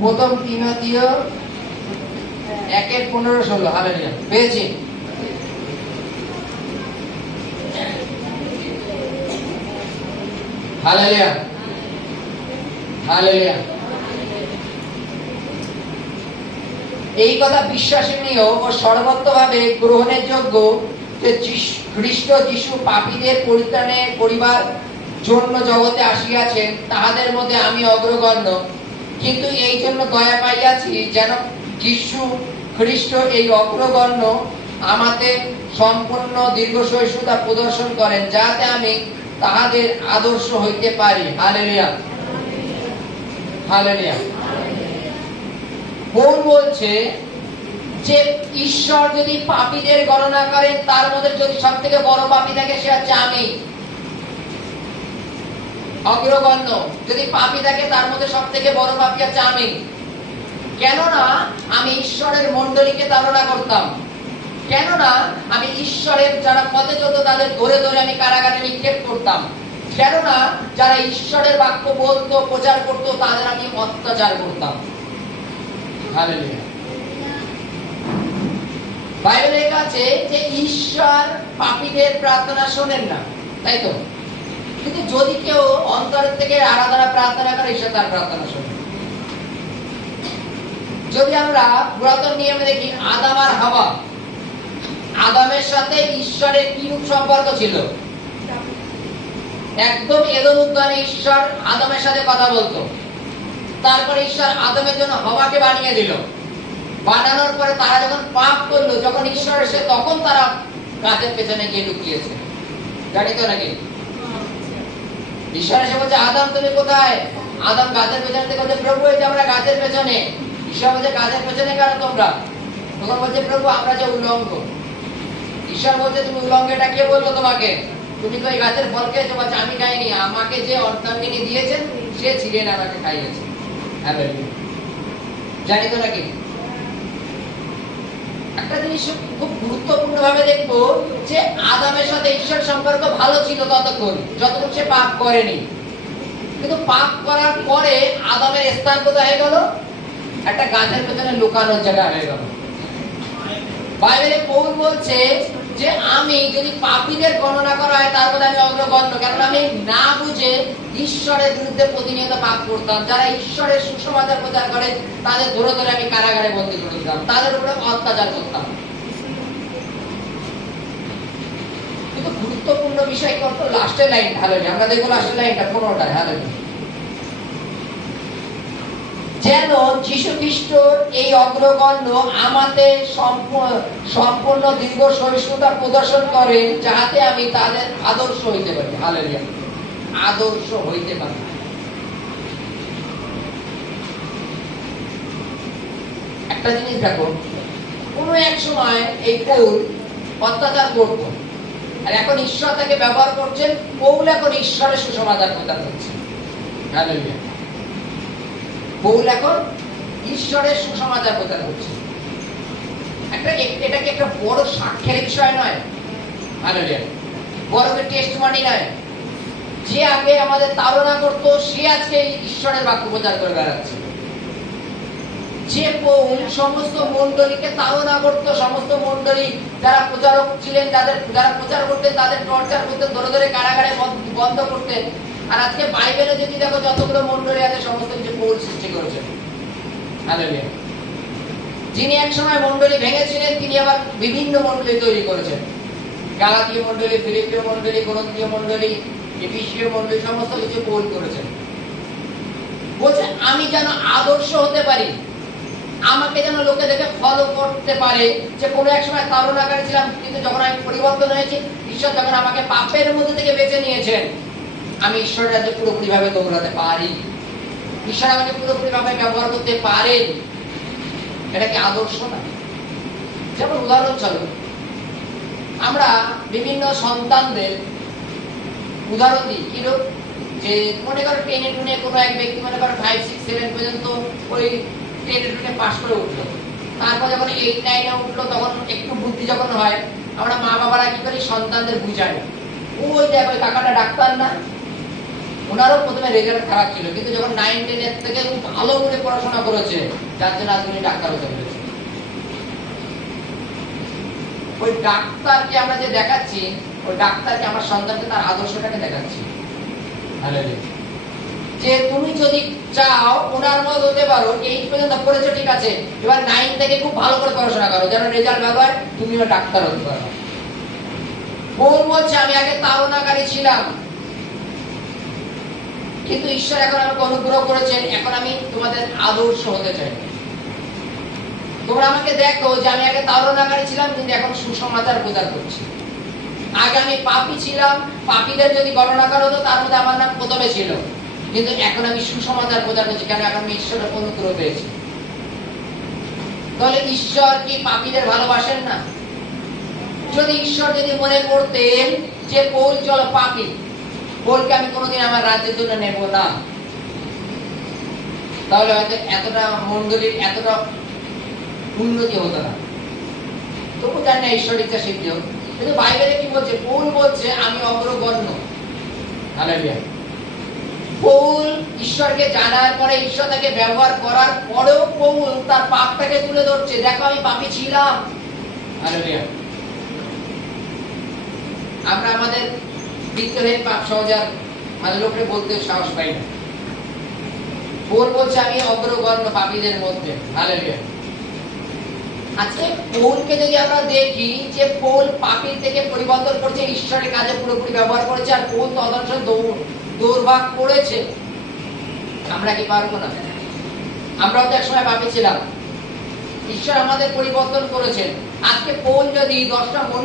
প্রথম তিমথিয় 1:15-16। হালেলুয়া, পেয়েছি। Hallelujah, hallelujah. এই কথা বিশ্বাসনীয় ও সর্বত্রভাবে গ্রহণের যোগ্য যে খ্রিস্ট যিশু পাপীদের পরিত্রাণে করিবার জন্য জগতে আসিয়াছেন, তাহাদের মধ্যে আমি অগ্রগণ্য। কিন্তু এই জন্য দয়া পাইয়াছি, যেন যিশু খ্রিস্ট এই অগ্রগণ্য আমাদের সম্পূর্ণ দীর্ঘসহিষ্ণুতা প্রদর্শন করেন, যাতে আমি তাহাদের আদর্শ হইতে পারি। Hallelujah, hallelujah. পৌল বলছে যে ঈশ্বর যদি পাপীদের গণনা করেন, তার মধ্যে যদি সব থেকে বড় পাপী থাকে, সে হচ্ছে আমি। অগ্রগণ্য যদি পাপী থাকে, তার মধ্যে সব থেকে বড় পাপী হচ্ছে আমি। কেননা আমি ঈশ্বরের মণ্ডলীকে তাড়না করতাম, কেননা আমি ঈশ্বরের যারা পথে চলত তাদের ধরে ধরে আমি কারাগারে নিক্ষেপ করতাম, কেননা যারা ঈশ্বরের বাক্য বলতো, প্রচার করতো, তাদের আমি অত্যাচার করতাম। হালেলুয়া। বাইবেলে লেখা আছে যে ঈশ্বর পাপীদের প্রার্থনা শোনেন না, তাই তো? কিন্তু যদি কেউ অন্তরের থেকে আরাধনা প্রার্থনা করে, ঈশ্বর তার প্রার্থনা শোনে। যদি আমরা পুরাতন নিয়মে দেখি, আদাম আর হাওয়া, আদামের সাথে ঈশ্বরের কিরূপ সম্পর্ক ছিল? একদম এদম উদ্যানে ঈশ্বর আদামের সাথে কথা বলতো। তারপরে ঈশ্বর আদমের জন্য হাওয়াকে বানিয়ে দিল। বানানোর পরে তারা যখন পাপ করলো, যখন ঈশ্বর এসে, তখন তারা গাছের পেছনে গিয়ে লুকিয়েছে। জানি তো নাকি? ঈশ্বর এসে বলছে, আদম তুমি কোথায়? আদম গাছের পেছনে থেকে বলছে, প্রভু এই যে আমরা গাছের পেছনে। ঈশ্বর বলছে, গাছের পেছনে কেন তোমরা? তখন বলছে, প্রভু আমরা যে উলঙ্গ। ঈশ্বর বলছে, তুমি উলঙ্গ, এটা কে বললো তোমাকে? তুমি তো এই গাছের ফল খেয়েছো। বলছে, আমি খাইনি, আমাকে যে অর্ধাঙ্গিনী দিয়েছেন সে ছিলেন, আমাকে খাইয়েছে। জানি তো নাকি? একটা জিনিস খুব গুরুত্বপূর্ণ ভাবে দেখবো যে আদামের সাথে ঈশ্বর সম্পর্ক ভালো ছিল ততক্ষণ, যতক্ষণ সে পাপ করেনি। কিন্তু পাপ করার পরে আদামের স্থান কোথায় হয়ে গেল? একটা গাছের পেছনে লুকানোর জায়গা হয়ে গেল। বাইবেলে পৌল বলছে যে আমি যদি পাপীদের গণনা করা হয়, তার মধ্যে আমি অগ্রগণ্য, কারণ আমি না বুঝে ঈশ্বরের বিরুদ্ধে প্রতিনিয়ত পাপ করতাম। যারা ঈশ্বরের সুসমাচার প্রচার করে, তাদের ধরে ধরে আমি কারাগারে বন্দী করে দিতাম, তাদের উপরে অত্যাচার করতাম। কিন্তু গুরুত্বপূর্ণ বিষয় কত? লাস্টের লাইন। হালেলুয়া, আমরা দেখবো লাস্টের লাইনটা 15টায়। হালেলুয়া। যেন যীশু খ্রিস্টর এই অগ্রগণ্য আমাদের সম্পূর্ণ দীর্ঘ সহিষ্ণুতা প্রদর্শন করেন, যাহাতে আমি তাদের আদর্শ হইতে পারি। হালেলুয়া, আদর্শ হইতে পারি। একটা জিনিস দেখো, কোন এক সময় এই পৌল অত্যাচার করত, আর এখন ঈশ্বর তাকে ব্যবহার করছেন। পৌল এখন ঈশ্বরের সুসমাচার প্রচার করছে। হালেলুয়া। পৌল এখন ঈশ্বরের সুসমাচার প্রচার করছে। এটাকে একটা বড় সাক্ষের বিষয় নয়? হালেলুয়া। বড় টেস্টমানি নয়? যে আগে আমাদের তাড়না করতো, সে আজকে ঈশ্বরের বাক্য প্রচার করে বেড়াচ্ছে। যে পৌল সমস্ত মণ্ডলীকে তাড়না করতো, সমস্ত মণ্ডলী যারা প্রচারক ছিলেন, যারা প্রচার করতেন, তাদের টর্চার করতেন, ধরে ধরে কারাগারে বন্ধ করতেন। আর আজকে বাইবেলে যদি দেখো, যতগুলো মণ্ডলী আছে, সমস্ত কিছু পৌল সৃষ্টি করেছেন। হালেলুয়া। যিনি একসময় মণ্ডলী ভেঙেছিলেন, তিনি আবার বিভিন্ন মণ্ডলী তৈরি করেছেন। গালাতীয় মণ্ডলী, ফিলিপীয় মণ্ডলী, করিন্থীয় মণ্ডলী, এফেসীয় মণ্ডলী, সমস্ত কিছু পৌল করেছেন। বলছে আমি যেন আদর্শ হতে পারি, আমাকে যেন লোকে দেখে ফলো করতে পারে, যে কোনো এক সময় তাড়নাকারী ছিলাম, কিন্তু যখন আমি পরিবর্তন হয়েছি, ঈশ্বর যখন আমাকে পাপের মধ্যে থেকে বেছে নিয়েছেন, আমি ঈশ্বরের কাছে পুরোপুরি ভাবে দৌড়াতে পারি, ঈশ্বর আমাকে পুরোপুরি ভাবে ব্যবহার করতে পারেন। এটা কি আদর্শ না? যেমন উদাহরণ চলো, আমরা বিভিন্ন সন্তানদের উদাহরণ দিই কিরূপ, যে মনে করো 10-এ কোনো এক ব্যক্তি মনে করো 5, 6, 7 পর্যন্ত ওই 10-এ পাস করে উঠলো। তারপর যখন 8, 9-এ উঠলো, তখন একটু বুদ্ধি যখন হয়, আমরা মা বাবারা কি করি? সন্তানদের বুঝাই, ওই দেখো কাকাটা ডাক্তার না, ওনারও প্রথমে রেজাল্ট খারাপ ছিল, কিন্তু যখন 9-10 থেকে খুব ভালো করে পড়াশোনা করেছে, যার জন্য আজ উনি ডাক্তার হতে পেরেছে। ওই ডাক্তারকে আমরা যে দেখাচ্ছি, ওই ডাক্তারকে আমার সন্তানকে তার আদর্শটাকে দেখাচ্ছি। হালেলুয়া। যে তুমি যদি চাও ওনার মত হতে পারো, 8 পর্যন্ত পড়েছো ঠিক আছে, এবার 9 থেকে খুব ভালো করে পড়াশোনা করো, যেন রেজাল্ট ভালো হয়, তুমিও ডাক্তার হতে পারো। পৌল বলছে আমি আগে তাড়নাকারী ছিলাম, কিন্তু ঈশ্বর এখন আমাকে অনুগ্রহ করেছেন, এখন আমি তোমাদের আদর্শ হতে চাই। তোমরা আমাকে দেখো যে আমি আগে তাড়নাকারী ছিলাম, কিন্তু এখন সুসমাচার প্রচার করছি। আগে আমি পাপী ছিলাম, পাপীদের যদি গণনা করা হতো তার মধ্যে আমার নাম প্রথমে ছিল, কিন্তু এখন আমি সুসমাচার প্রচার করছি, কেন এখন আমি ঈশ্বরের অনুগ্রহ পেয়েছি। তাহলে ঈশ্বর কি পাপীদের ভালোবাসেন না? যদি ঈশ্বর যদি মনে করতেন যে পৌল চলো পাপী, পৌলকে আমি কোনোদিন আমার রাজ্যের জন্য নেব না, তাহলে হয়তো এতটা মন্ডলীর এতটা উন্নতি হতো না। তবু জানি না ঈশ্বর ইচ্ছা সিদ্ধি হোক, কিন্তু বাইবেলে কি বলছে? পৌল বলছে আমি অগ্রগণ্য। হালেলুয়া। পৌল ঈশ্বরকে জানার পরে, ঈশ্বর তাকে ব্যবহার করার পরেও পৌল তার পাপটাকে তুলে ধরছে, দেখো আমি পাপী ছিলাম। হালেলুয়া। আমরা আমাদের ভিতরে পাপ সহজে আমাদের লোকের বলতে সাহস পাই না। পৌল বলছে আমি অগ্রগণ্য পাপীদের মধ্যে। হালেলুয়া। আজকে পৌলকে যদি আমরা দেখি যে পৌল পাপীর থেকে পরিবর্তন করছে, ঈশ্বরের কাজে পুরোপুরি ব্যবহার করেছে, আর পৌল তদর্শ দৌড়ভাগ করেছে, আমরা কি পারবো না? আমরাও তো একসময় পাপী ছিলাম, ঈশ্বর আমাদের পরিবর্তন করেছেন। আজকে পৌল যদি 10টা মন্ডলী